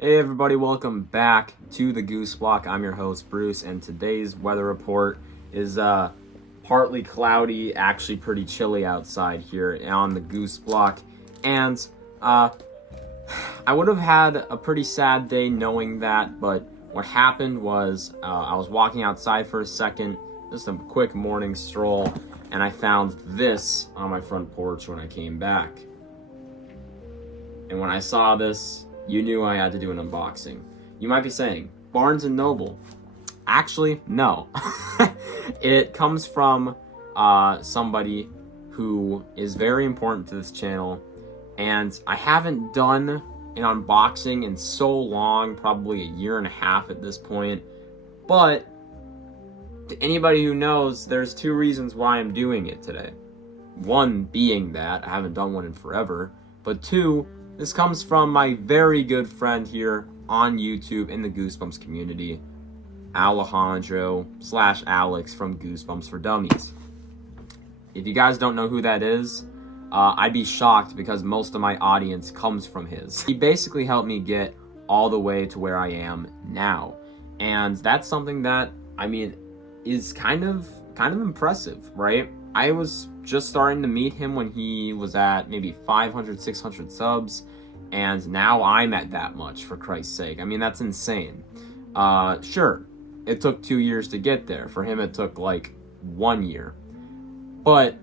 Hey everybody, welcome back to the Goose Block. I'm your host Bruce, and today's weather report is partly cloudy, actually pretty chilly outside here on the Goose Block. And I would have had a pretty sad day knowing that, but what happened was I was walking outside for a second, just a quick morning stroll, and I found this on my front porch when I came back. And when I saw this, you knew I had to do an unboxing. You might be saying, Barnes & Noble. Actually, no. It comes from somebody who is very important to this channel, and I haven't done an unboxing in so long, probably a year and a half at this point, but to anybody who knows, there's two reasons why I'm doing it today. One being that I haven't done one in forever, but two, this comes from my very good friend here on YouTube in the Goosebumps community, Alejandro/Alex from Goosebumps for Dummies. If you guys don't know who that is, I'd be shocked because most of my audience comes from his. He basically helped me get all the way to where I am now. And that's something that, is kind of impressive, right? I was just starting to meet him when he was at maybe 500, 600 subs, and now I'm at that much, for Christ's sake. That's insane. Sure, it took 2 years to get there. For him, it took like 1 year. But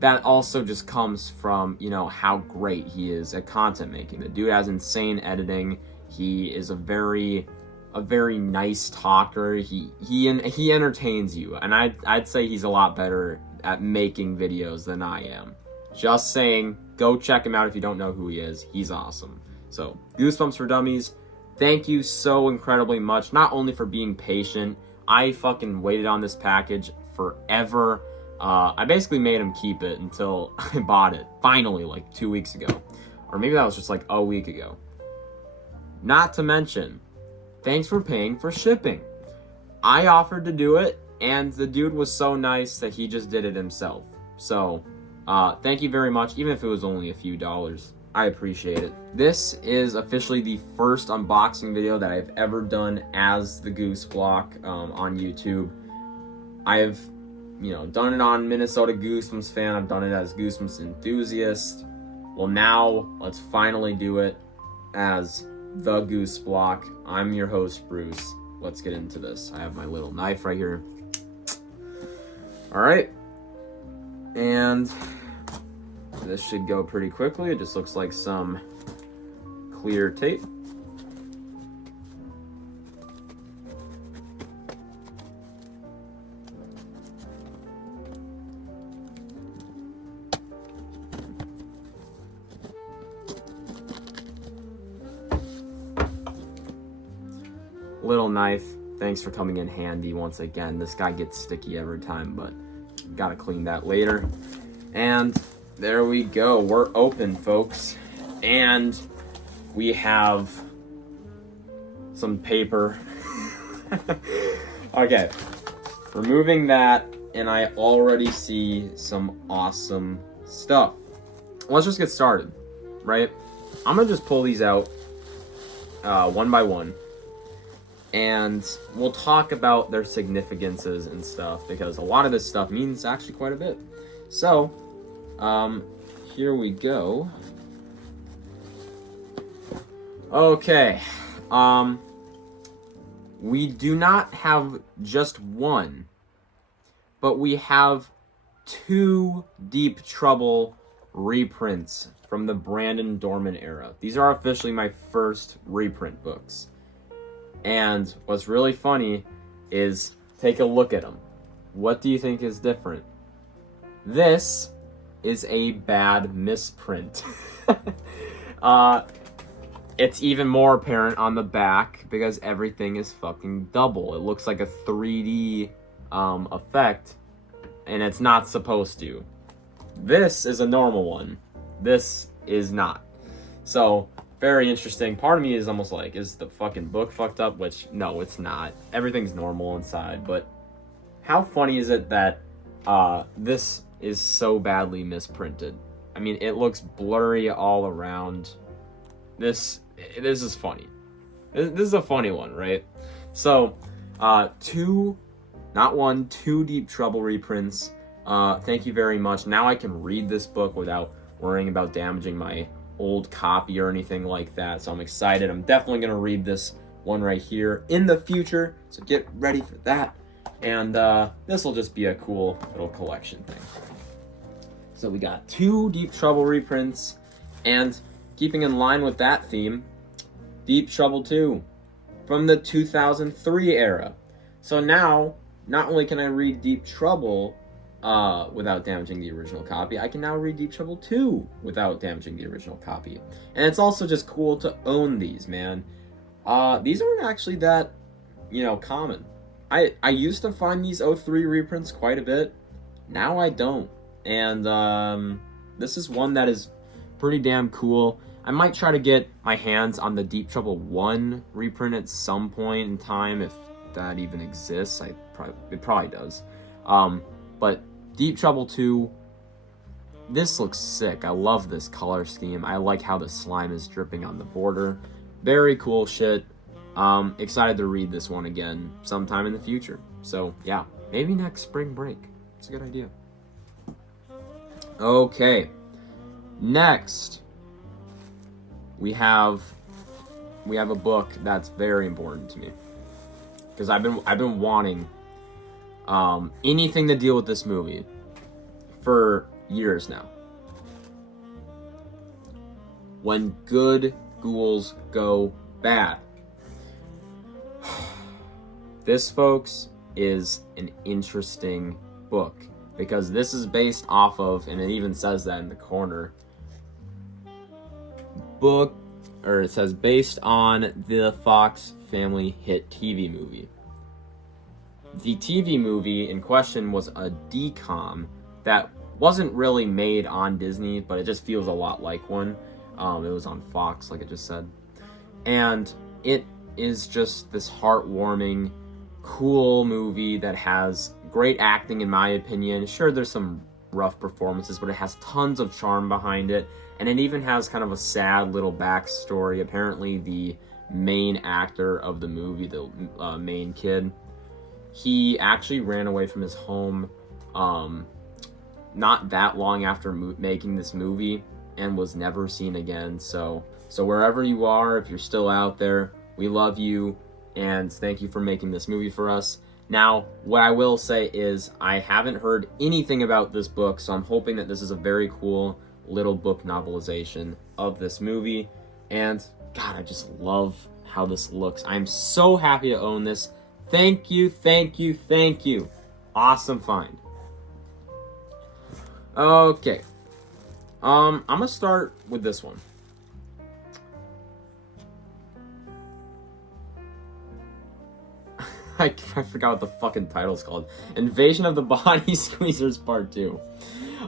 that also just comes from, how great he is at content making. The dude has insane editing. He is a very nice talker. He entertains you, and I'd say he's a lot better at making videos than I am. Just saying, go check him out if you don't know who he is. He's awesome. So, Goosebumps for Dummies, thank you so incredibly much, not only for being patient. I fucking waited on this package forever. I basically made him keep it until I bought it, finally, like 2 weeks ago. Or maybe that was just like a week ago. Not to mention, thanks for paying for shipping. I offered to do it, and the dude was so nice that he just did it himself. So, thank you very much, even if it was only a few dollars. I appreciate it. This is officially the first unboxing video that I've ever done as the Goose Block on YouTube. I have, done it on Minnesota Goosebumps fan. I've done it as Goosebumps enthusiast. Well, now let's finally do it as the Goose Block. I'm your host, Bruce. Let's get into this. I have my little knife right here. All right. And this should go pretty quickly. It just looks like some clear tape. Little knife. Thanks for coming in handy once again. This guy gets sticky every time, but gotta clean that later. And there we go. We're open, folks. And we have some paper. Okay. Removing that, and I already see some awesome stuff. Let's just get started, right? I'm gonna just pull these out one by one. And we'll talk about their significances and stuff, because a lot of this stuff means actually quite a bit. So, here we go. Okay. We do not have just one, but we have two Deep Trouble reprints from the Brandon Dorman era. These are officially my first reprint books. And what's really funny is, take a look at them. What do you think is different? This is a bad misprint. It's even more apparent on the back because everything is fucking double. It looks like a 3D effect, and it's not supposed to. This is a normal one. This is not. So, very interesting. Part of me is almost like, is the fucking book fucked up? Which, no, it's not. Everything's normal inside, but how funny is it that this is so badly misprinted? It looks blurry all around. This is funny. This is a funny one, right? So, two Deep Trouble reprints. Thank you very much. Now I can read this book without worrying about damaging my old copy or anything like that. So I'm excited. I'm definitely going to read this one right here in the future. So get ready for that. And this will just be a cool little collection thing. So we got 2 Deep Trouble reprints. And keeping in line with that theme, Deep Trouble 2 from the 2003 era. So now, not only can I read Deep Trouble without damaging the original copy, I can now read Deep Trouble 2 without damaging the original copy. And it's also just cool to own these, man. These aren't actually that, common. I used to find these 03 reprints quite a bit. Now I don't. And this is one that is pretty damn cool. I might try to get my hands on the Deep Trouble 1 reprint at some point in time, if that even exists. It probably does. But Deep Trouble 2, this looks sick. I love this color scheme. I like how the slime is dripping on the border. Very cool shit. Excited to read this one again sometime in the future. So yeah, maybe next spring break. It's a good idea. Okay, next we have a book that's very important to me because I've been wanting anything to deal with this movie for years now. When Good Ghouls Go Bad. This, folks, is an interesting book because this is based off of, and it even says that in the corner, it says based on the Fox Family hit TV movie. The TV movie in question was a DCOM that wasn't really made on Disney, but it just feels a lot like one. It was on Fox, like I just said. And it is just this heartwarming, cool movie that has great acting, in my opinion. Sure, there's some rough performances, but it has tons of charm behind it. And it even has kind of a sad little backstory. Apparently, the main actor of the movie, the main kid, he actually ran away from his home not that long after making this movie and was never seen again. So wherever you are, if you're still out there, we love you and thank you for making this movie for us. Now, what I will say is I haven't heard anything about this book, so I'm hoping that this is a very cool little book novelization of this movie. And God, I just love how this looks. I'm so happy to own this. Thank you, thank you, thank you. Awesome find. Okay. I'm gonna start with this one. I forgot what the fucking title's called. Invasion of the Body Squeezers Part 2.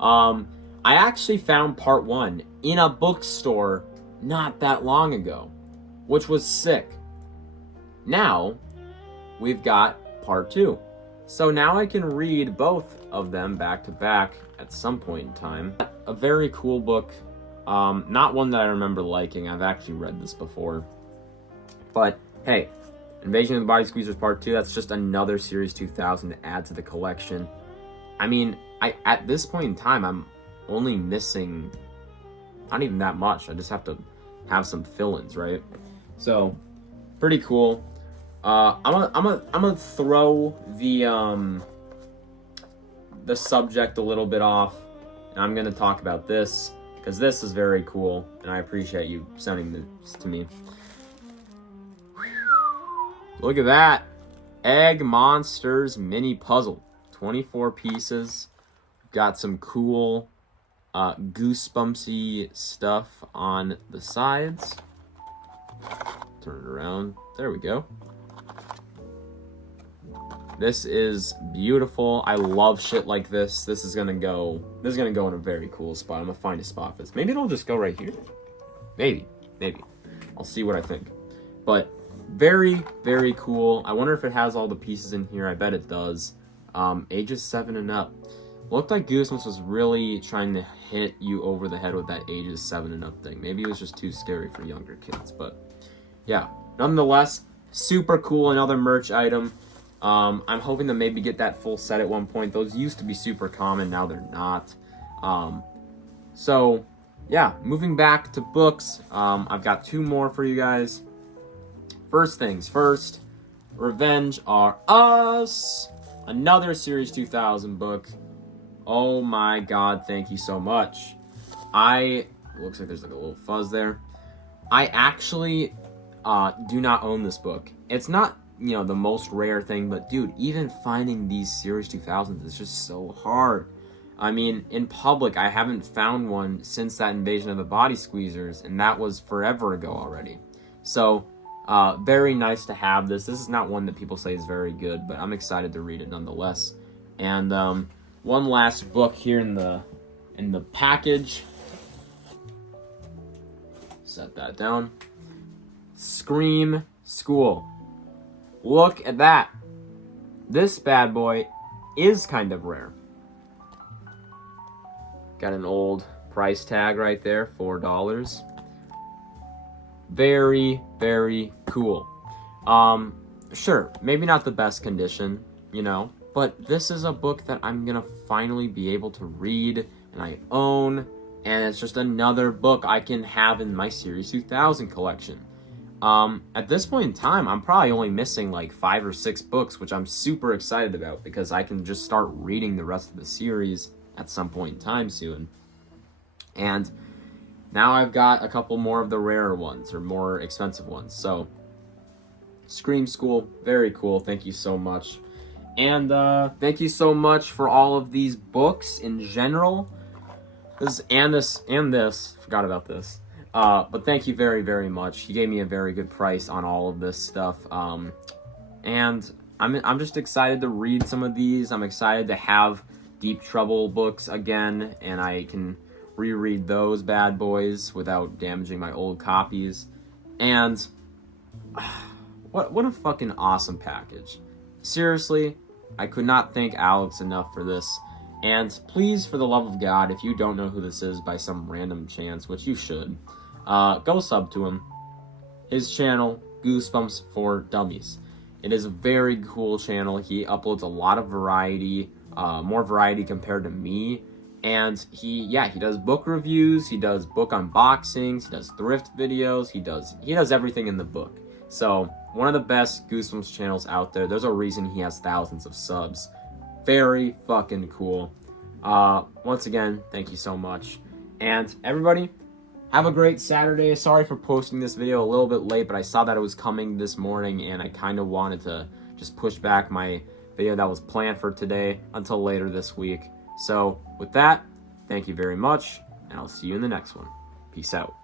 I actually found Part 1 in a bookstore not that long ago, which was sick. Now, we've got Part 2. So now I can read both of them back to back at some point in time. A very cool book. Not one that I remember liking. I've actually read this before. But, hey, Invasion of the Body Squeezers Part 2, that's just another Series 2000 to add to the collection. I mean, at this point in time, I'm only missing not even that much. I just have to have some fill-ins, right? So, pretty cool. I'm gonna throw the subject a little bit off, and I'm gonna talk about this because this is very cool, and I appreciate you sending this to me. Look at that. Egg Monsters mini puzzle. 24 pieces. Got some cool Goosebumpsy stuff on the sides. Turn it around. There we go. This is beautiful. I love shit like this. This is gonna go in a very cool spot. I'm gonna find a spot for this. Maybe it'll just go right here. Maybe. I'll see what I think. But very, very cool. I wonder if it has all the pieces in here. I bet it does. Ages 7 and up. Looked like Goosebumps was really trying to hit you over the head with that ages 7 and up thing. Maybe it was just too scary for younger kids, but yeah, nonetheless, super cool. Another merch item. I'm hoping to maybe get that full set at one point. Those used to be super common, now they're not. So, yeah, moving back to books, I've got 2 more for you guys. First things first, Revenge Are Us, another Series 2000 book. Oh my god, thank you so much. Looks like there's like a little fuzz there. I actually do not own this book. It's not, the most rare thing, but dude, even finding these Series 2000s is just so hard. I mean, in public, I haven't found one since that Invasion of the Body Squeezers, and that was forever ago already. So, very nice to have this. This is not one that people say is very good, but I'm excited to read it nonetheless. And one last book here in the package. Set that down. Scream School. Look at that. This bad boy is kind of rare. Got an old price tag right there, $4. Very, very cool. Sure, maybe not the best condition, but this is a book that I'm gonna finally be able to read and I own, and it's just another book I can have in my Series 2000 collection. At this point in time, I'm probably only missing like 5 or 6 books, which I'm super excited about because I can just start reading the rest of the series at some point in time soon. And now I've got a couple more of the rarer ones or more expensive ones. So, Scream School, very cool. Thank you so much. And thank you so much for all of these books in general. This. Forgot about this. But thank you very, very much. He gave me a very good price on all of this stuff. And I'm just excited to read some of these. I'm excited to have Deep Trouble books again, and I can reread those bad boys without damaging my old copies. And what a fucking awesome package. Seriously, I could not thank Alex enough for this. And please, for the love of God, if you don't know who this is by some random chance, which you should, go sub to him. His channel, Goosebumps for Dummies. It is a very cool channel. He uploads a lot of variety, more variety compared to me. And he does book reviews, he does book unboxings, he does thrift videos, he does everything in the book. So, one of the best Goosebumps channels out there. There's a reason he has thousands of subs. Very fucking cool. Once again, thank you so much. And everybody, have a great Saturday. Sorry for posting this video a little bit late, but I saw that it was coming this morning, and I kind of wanted to just push back my video that was planned for today until later this week. So, with that, thank you very much, and I'll see you in the next one. Peace out.